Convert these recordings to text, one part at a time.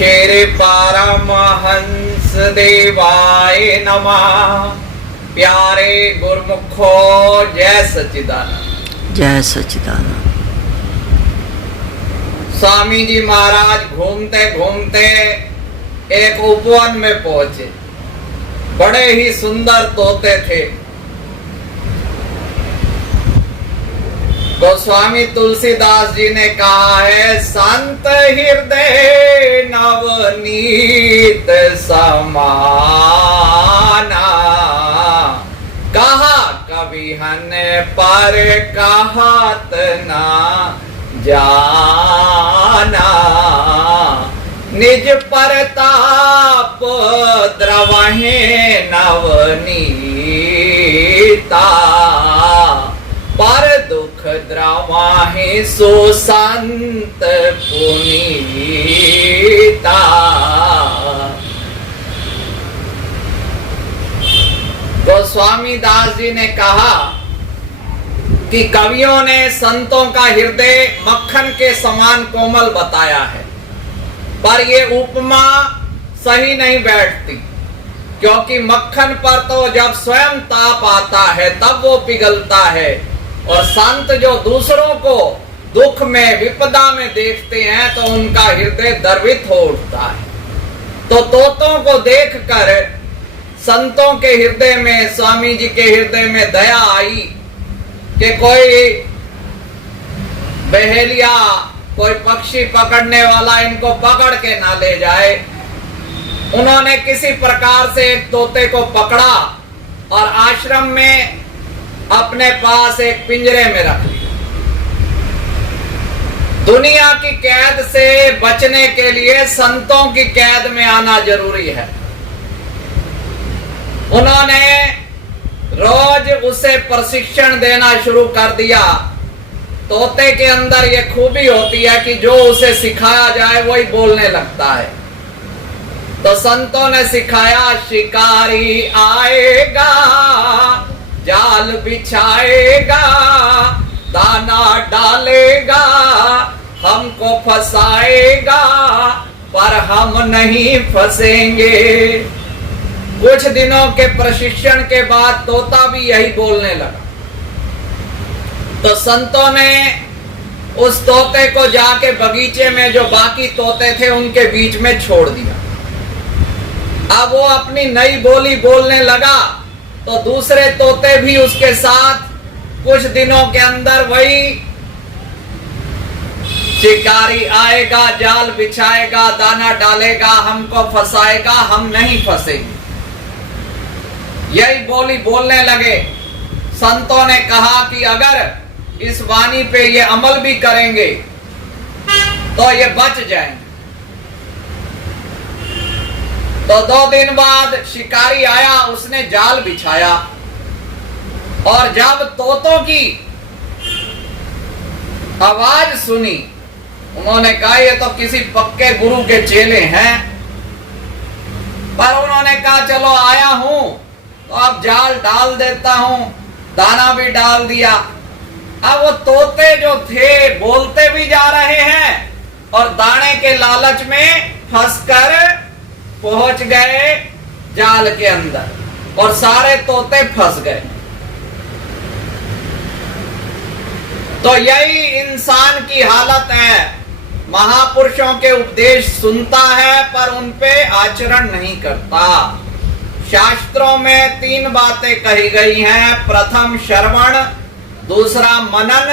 श्री परमहंस देवाय नमः। प्यारे गुरुमुखो, जय सच्चिदानंद। जय सच्चिदानंद। स्वामी जी महाराज घूमते घूमते एक उपवन में पहुंचे। बड़े ही सुंदर तोते थे। गोस्वामी तुलसीदास जी ने कहा है, संत हृदय नवनीत समाना, कहा कविहन पर कहत ना जाना। निज परताप द्रवहे नवनीता, पर दुख द्रवाहे सो संत पुनीता। गोस्वामी दास जी ने कहा कि कवियों ने संतों का हृदय मक्खन के समान कोमल बताया है, पर ये उपमा सही नहीं बैठती, क्योंकि मक्खन पर तो जब स्वयं ताप आता है तब वो पिघलता है, और संत जो दूसरों को दुख में विपदा में देखते हैं तो उनका हृदय द्रवित हो उठता है। तो तोतों को देखकर संतों के हृदय में, स्वामी जी के हृदय में दया आई कि कोई बहेलिया, कोई पक्षी पकड़ने वाला इनको पकड़ के ना ले जाए। उन्होंने किसी प्रकार से एक तोते को पकड़ा और आश्रम में अपने पास एक पिंजरे में रख लिया। दुनिया की कैद से बचने के लिए संतों की कैद में आना जरूरी है। उन्होंने रोज उसे प्रशिक्षण देना शुरू कर दिया। तोते के अंदर ये खूबी होती है कि जो उसे सिखाया जाए वही बोलने लगता है। तो संतों ने सिखाया, शिकारी आएगा, जाल बिछाएगा, दाना डालेगा, हमको फंसाएगा, पर हम नहीं फंसेंगे। कुछ दिनों के प्रशिक्षण के बाद तोता भी यही बोलने लगा। तो संतों ने उस तोते को जाके बगीचे में जो बाकी तोते थे उनके बीच में छोड़ दिया। अब वो अपनी नई बोली बोलने लगा, तो दूसरे तोते भी उसके साथ कुछ दिनों के अंदर वही, शिकारी आएगा, जाल बिछाएगा, दाना डालेगा, हमको फंसाएगा, हम नहीं फंसेंगे, यही बोली बोलने लगे। संतों ने कहा कि अगर इस वाणी पे ये अमल भी करेंगे तो ये बच जाएंगे। तो 2 दिन बाद शिकारी आया, उसने जाल बिछाया, और जब तोतों की आवाज सुनी, उन्होंने कहा ये तो किसी पक्के गुरु के चेले हैं। पर उन्होंने कहा चलो आया हूं तो अब जाल डाल देता हूं, दाना भी डाल दिया। अब वो तोते जो थे बोलते भी जा रहे हैं और दाने के लालच में फंसकर पहुंच गए जाल के अंदर, और सारे तोते फंस गए। तो यही इंसान की हालत है। महापुरुषों के उपदेश सुनता है पर उन पे आचरण नहीं करता। शास्त्रों में 3 बातें कही गई हैं। प्रथम श्रवण, दूसरा मनन,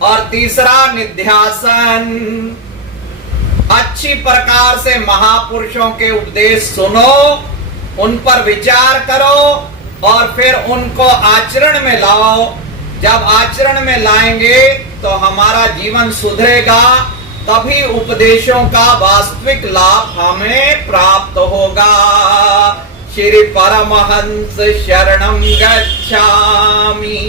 और तीसरा निध्यासन। अच्छी प्रकार से महापुरुषों के उपदेश सुनो, उन पर विचार करो और फिर उनको आचरण में लाओ। जब आचरण में लाएंगे तो हमारा जीवन सुधरेगा, तभी उपदेशों का वास्तविक लाभ हमें प्राप्त होगा। श्री परमहंस शरणं गच्छामि।